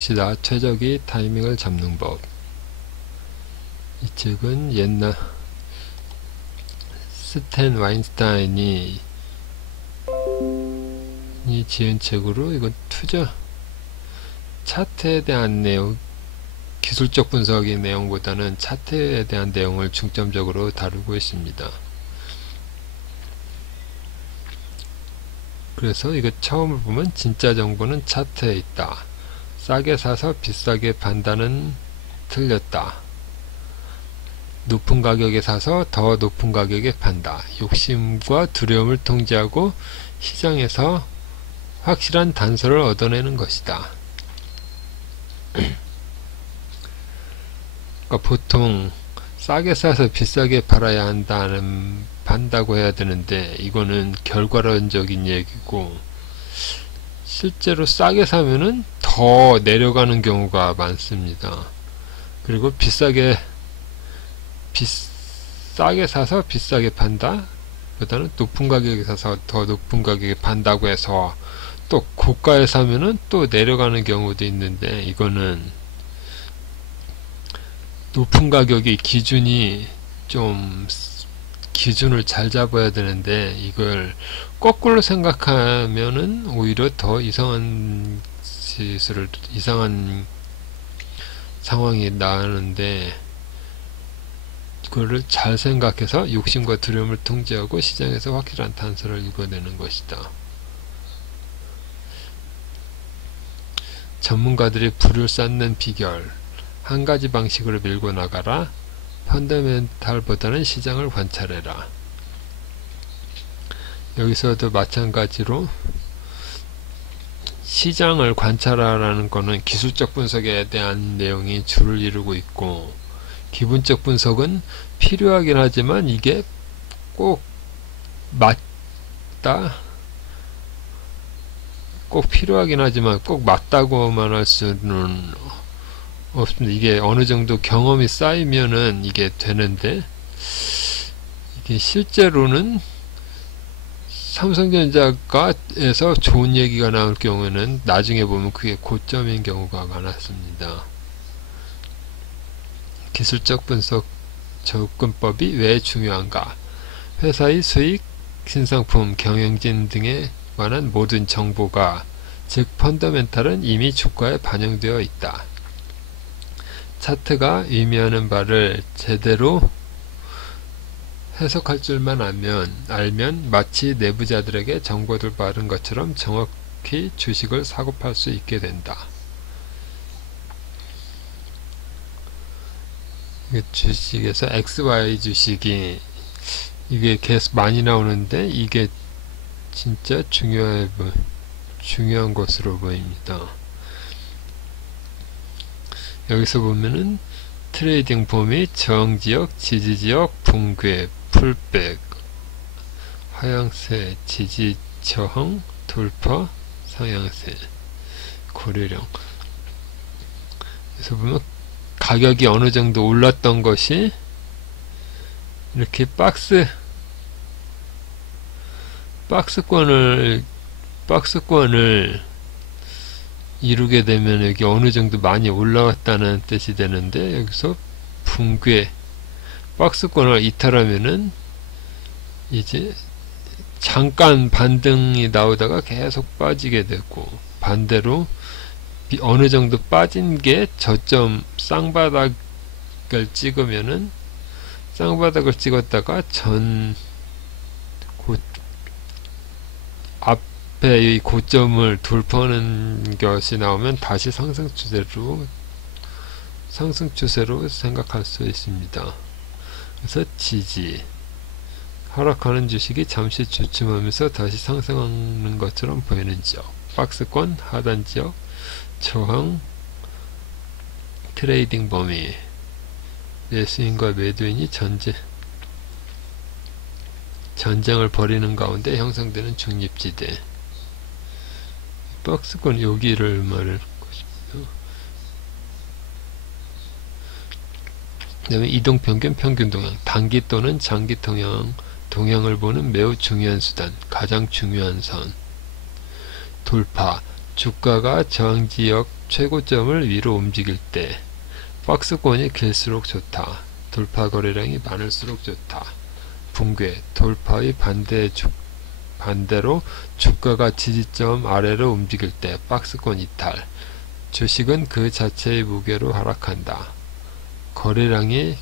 시다 최적의 타이밍을 잡는 법. 이 책은 옛날 스탠 와인스타인이 지은 책으로, 이건 투자 차트에 대한 내용, 기술적 분석의 내용보다는 차트에 대한 내용을 중점적으로 다루고 있습니다. 그래서 이거 처음을 보면 진짜 정보는 차트에 있다. 싸게 사서 비싸게 판다는 틀렸다. 높은 가격에 사서 더 높은 가격에 판다. 욕심과 두려움을 통제하고 시장에서 확실한 단서를 얻어내는 것이다. 그러니까 보통 싸게 사서 비싸게 팔아야 판다고 해야 되는데, 이거는 결과론적인 얘기고, 실제로 싸게 사면은 더 내려가는 경우가 많습니다. 그리고 싸게 사서 비싸게 판다 보다는 높은 가격에 사서 더 높은 가격에 판다고 해서 또 고가에 사면은 또 내려가는 경우도 있는데, 이거는 높은 가격의 기준을 잘 잡아야 되는데, 이걸 거꾸로 생각하면은 오히려 더 이상한 상황이 나는데, 그거를 잘 생각해서 욕심과 두려움을 통제하고 시장에서 확실한 단서를 읽어내는 것이다. 전문가들이 불을 쌓는 비결. 한 가지 방식으로 밀고 나가라. 펀더멘탈보다는 시장을 관찰해라. 여기서도 마찬가지로 시장을 관찰하라는 거는 기술적 분석에 대한 내용이 주를 이루고 있고, 기본적 분석은 필요하긴 하지만 이게 꼭 필요하긴 하지만 꼭 맞다고만 할 수는 없습니다. 이게 어느 정도 경험이 쌓이면은 이게 되는데, 이게 실제로는 삼성전자에서 좋은 얘기가 나올 경우에는 나중에 보면 그게 고점인 경우가 많았습니다. 기술적 분석 접근법이 왜 중요한가? 회사의 수익, 신상품, 경영진 등에 관한 모든 정보가, 즉 펀더멘탈은 이미 주가에 반영되어 있다. 차트가 의미하는 바를 제대로 해석할 줄만 알면 마치 내부자들에게 정보를 받은 것처럼 정확히 주식을 사고 팔 수 있게 된다. 주식에서 XY 주식이 이게 계속 많이 나오는데, 이게 진짜 중요한 것으로 보입니다. 여기서 보면은 트레이딩 범위, 저항지역, 지지지역, 붕괴, 풀백, 하향세, 지지, 저항, 돌파, 상향세, 고려령. 그래서 보면 가격이 어느 정도 올랐던 것이 이렇게 박스권을 이루게 되면 여기 어느 정도 많이 올라왔다는 뜻이 되는데, 여기서 붕괴, 박스권을 이탈하면은 이제 잠깐 반등이 나오다가 계속 빠지게 되고, 반대로 어느 정도 빠진 게 저점 쌍바닥을 찍으면은, 쌍바닥을 찍었다가 앞에 고점을 돌파하는 것이 나오면 다시 상승 추세로 생각할 수 있습니다. 그래서 지지, 하락하는 주식이 잠시 주춤하면서 다시 상승하는 것처럼 보이는 지역, 박스권, 하단 지역, 저항, 트레이딩 범위, 매수인과 매도인이 전쟁을 벌이는 가운데 형성되는 중립지대. 박스권 여기를 말할 것입니다. 그 다음에 이동평균, 평균 동향, 단기 또는 장기 동향을 보는 매우 중요한 수단, 가장 중요한 선. 돌파, 주가가 저항지역 최고점을 위로 움직일 때 박스권이 길수록 좋다. 돌파 거래량이 많을수록 좋다. 붕괴, 돌파의 반대로 주가가 지지점 아래로 움직일 때 박스권 이탈. 주식은 그 자체의 무게로 하락한다. 거래량이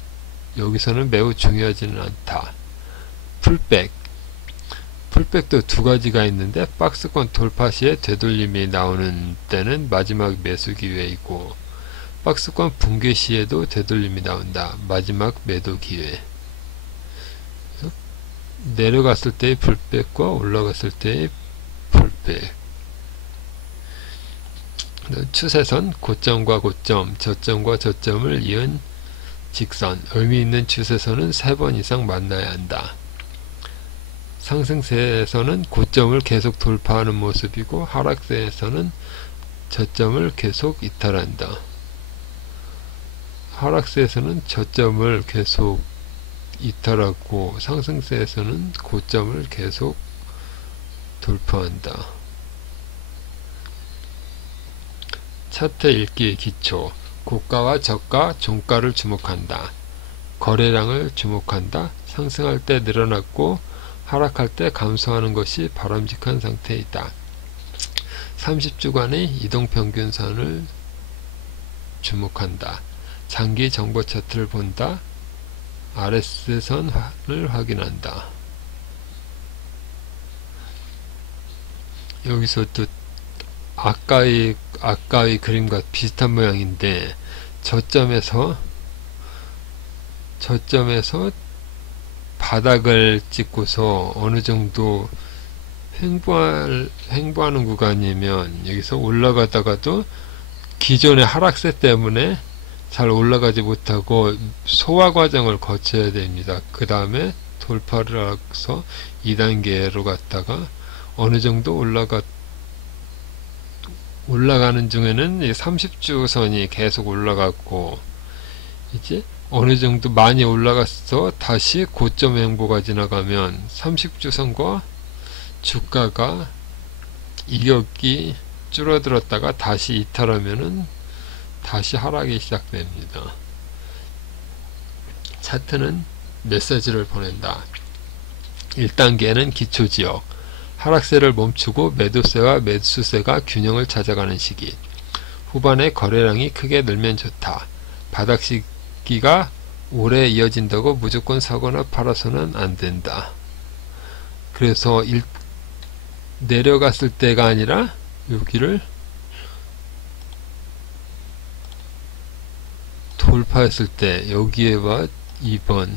여기서는 매우 중요하지는 않다. 풀백도 두 가지가 있는데 박스권 돌파 시에 되돌림이 나오는 때는 마지막 매수 기회이고 박스권 붕괴 시에도 되돌림이 나온다. 마지막 매도 기회. 내려갔을 때의 풀백과 올라갔을 때의 풀백. 추세선 고점과 고점, 저점과 저점을 이은 직선. 의미 있는 추세선은 3번 이상 만나야 한다. 상승세에서는 고점을 계속 돌파하는 모습이고 하락세에서는 저점을 계속 이탈한다. 하락세에서는 저점을 계속 이탈하고 상승세에서는 고점을 계속 돌파한다. 차트 읽기의 기초. 고가와 저가, 종가를 주목한다. 거래량을 주목한다. 상승할 때 늘어났고 하락할 때 감소하는 것이 바람직한 상태이다. 30주간의 이동평균선을 주목한다. 장기 정보 차트를 본다. RS선을 확인한다. 여기서 또 아까의 그림과 비슷한 모양인데 저점에서 바닥을 찍고서 어느 정도 횡보하는 구간이면 여기서 올라가다가도 기존의 하락세 때문에 잘 올라가지 못하고 소화 과정을 거쳐야 됩니다. 그 다음에 돌파를 해서 2단계로 갔다가 어느 정도 올라가는 중에는 30주 선이 계속 올라갔고 이제 어느 정도 많이 올라가서 다시 고점 횡보가 지나가면 30주 선과 주가가 이격이 줄어들었다가 다시 이탈하면은 다시 하락이 시작됩니다. 차트는 메시지를 보낸다. 1단계는 기초지역. 하락세를 멈추고 매도세와 매수세가 균형을 찾아가는 시기. 후반에 거래량이 크게 늘면 좋다. 바닥 시기가 오래 이어진다고 무조건 사거나 팔아서는 안 된다. 그래서 내려갔을 때가 아니라 여기를 돌파했을 때 여기에와 2번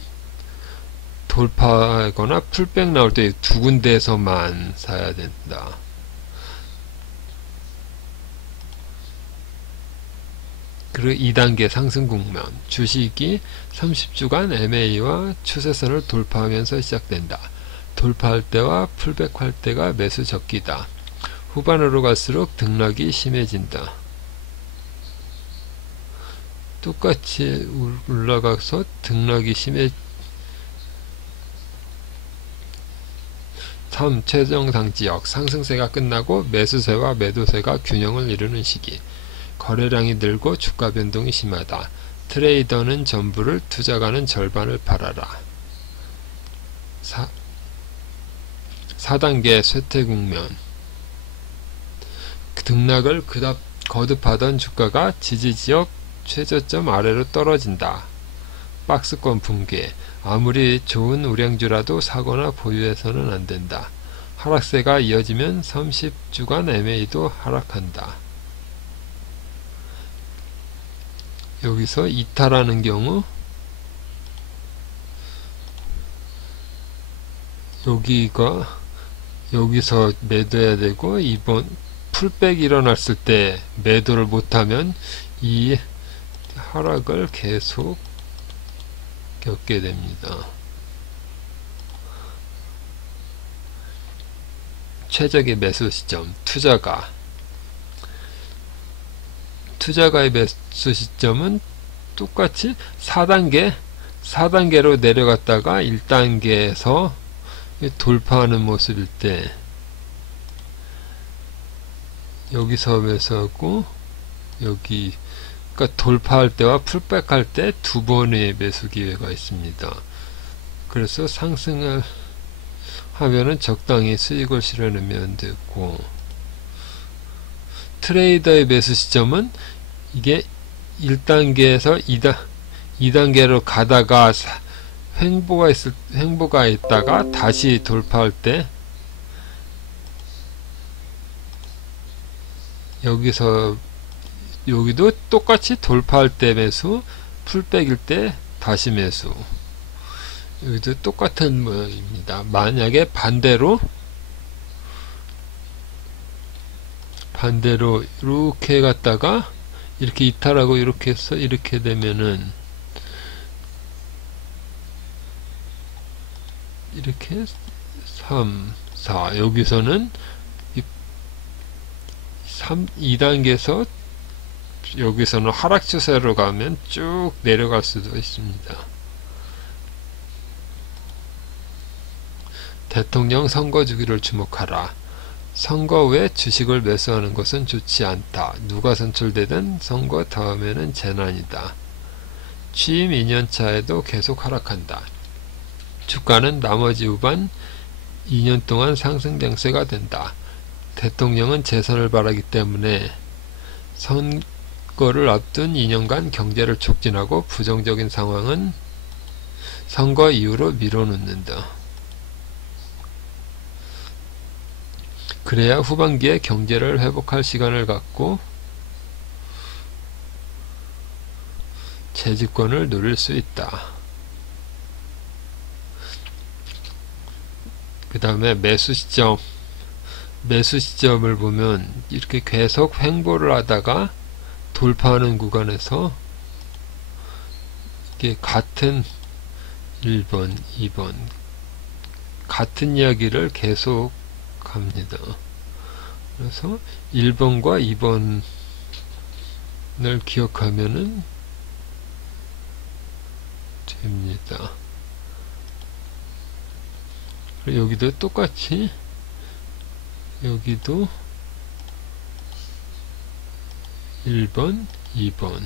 돌파하거나 풀백 나올 때 두 군데에서만 사야 된다. 그리고 2단계 상승 국면. 주식이 30주간 MA와 추세선을 돌파하면서 시작된다. 돌파할 때와 풀백할 때가 매수 적기다. 후반으로 갈수록 등락이 심해진다. 똑같이 올라가서 등락이 3. 최정상지역. 상승세가 끝나고 매수세와 매도세가 균형을 이루는 시기. 거래량이 늘고 주가 변동이 심하다. 트레이더는 전부를, 투자가는 절반을 팔아라. 4단계 쇠퇴국면. 등락을 거듭하던 주가가 지지지역 최저점 아래로 떨어진다. 박스권 붕괴. 아무리 좋은 우량주라도 사거나 보유해서는 안된다. 하락세가 이어지면 30주간 MA도 하락한다. 여기서 이탈하는 경우 여기서 매도해야 되고, 이번 풀백이 일어났을 때 매도를 못하면 이 하락을 계속 겪게 됩니다. 최적의 매수 시점. 투자가의 매수 시점은 똑같이 4단계로 내려갔다가 1단계에서 돌파하는 모습일 때 여기서 매수하고 여기 그러니까 돌파할 때와 풀백할 때 두 번의 매수 기회가 있습니다. 그래서 상승을 하면은 적당히 수익을 실어내면 되고, 트레이더의 매수 시점은 이게 1단계에서 2단계로 가다가 횡보가 있다가 다시 돌파할 때, 여기도 똑같이 돌파할 때 매수, 풀백일 때 다시 매수. 여기도 똑같은 모양입니다. 만약에 반대로 이렇게 갔다가 이렇게 이탈하고 이렇게 해서 이렇게 되면은 이렇게 3, 4 여기서는 2단계에서 여기서는 하락 추세로 가면 쭉 내려갈 수도 있습니다. 대통령 선거 주기를 주목하라. 선거 후에 주식을 매수하는 것은 좋지 않다. 누가 선출되든 선거 다음에는 재난이다. 취임 2년차에도 계속 하락한다. 주가는 나머지 후반 2년 동안 상승 장세가 된다. 대통령은 재선을 바라기 때문에 선거를 앞둔 2년간 경제를 촉진하고 부정적인 상황은 선거 이후로 밀어놓는다. 그래야 후반기에 경제를 회복할 시간을 갖고 재집권을 누릴 수 있다. 그 다음에 매수 시점을 보면 이렇게 계속 횡보를 하다가 돌파하는 구간에서 이게 같은 1번, 2번 같은 이야기를 계속 합니다. 그래서 1번과 2번을 기억하면은 됩니다. 그리고 여기도 똑같이 여기도 1번, 2번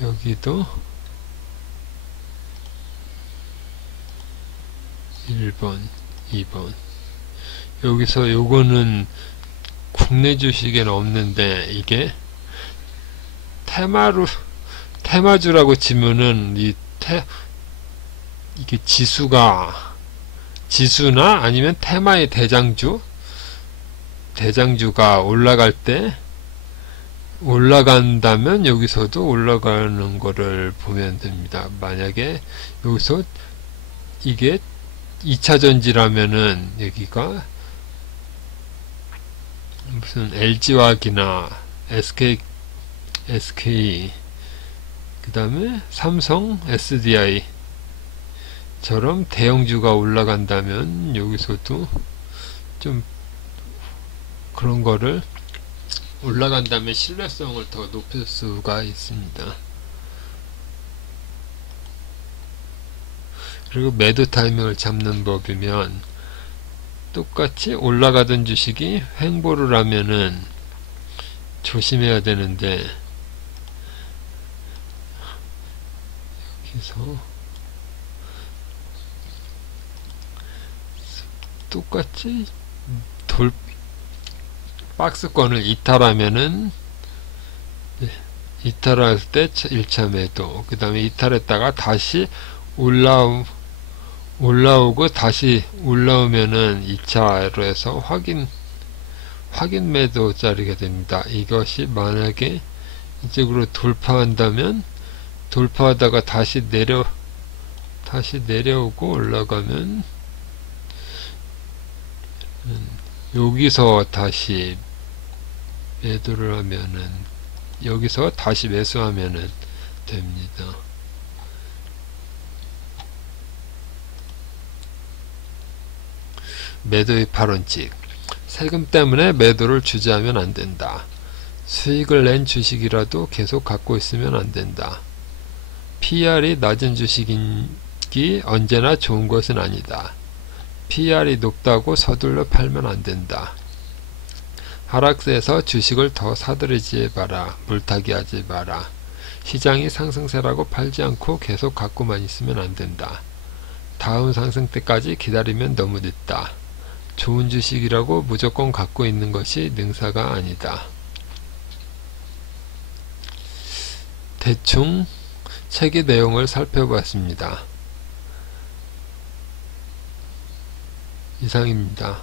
여기도 1번, 2번 여기서 요거는 국내 주식에는 없는데 이게 테마주라고 치면은 이게 지수나 아니면 테마의 대장주가 올라갈 때 올라간다면 여기서도 올라가는 거를 보면 됩니다. 만약에 여기서 이게 2차전지라면은 여기가 무슨 LG화학이나 SK 그 다음에 삼성 SDI 처럼 대형주가 올라간다면 여기서도 좀 그런 거를 올라간다면 신뢰성을 더 높일 수가 있습니다. 그리고 매도 타이밍을 잡는 법이면 똑같이 올라가던 주식이 횡보를 하면은 조심해야 되는데 여기서 똑같이 박스권을 이탈하면은 이탈할 때 1차 매도, 그 다음에 이탈했다가 다시 올라오고 다시 올라오면은 2차로 해서 확인 매도 자리가 됩니다. 이것이 만약에 이쪽으로 돌파한다면 돌파하다가 다시 내려오고 올라가면 여기서 다시 매도를 하면은 여기서 다시 매수하면은 됩니다. 매도의 발원칙. 세금 때문에 매도를 주저하면 안된다. 수익을 낸 주식이라도 계속 갖고 있으면 안된다. PR이 낮은 주식이 언제나 좋은 것은 아니다. PR이 높다고 서둘러 팔면 안된다. 하락세에서 주식을 더 사들이지 마라. 물타기 하지 마라. 시장이 상승세라고 팔지 않고 계속 갖고만 있으면 안된다. 다음 상승 때까지 기다리면 너무 늦다. 좋은 주식이라고 무조건 갖고 있는 것이 능사가 아니다. 대충 책의 내용을 살펴봤습니다. 이상입니다.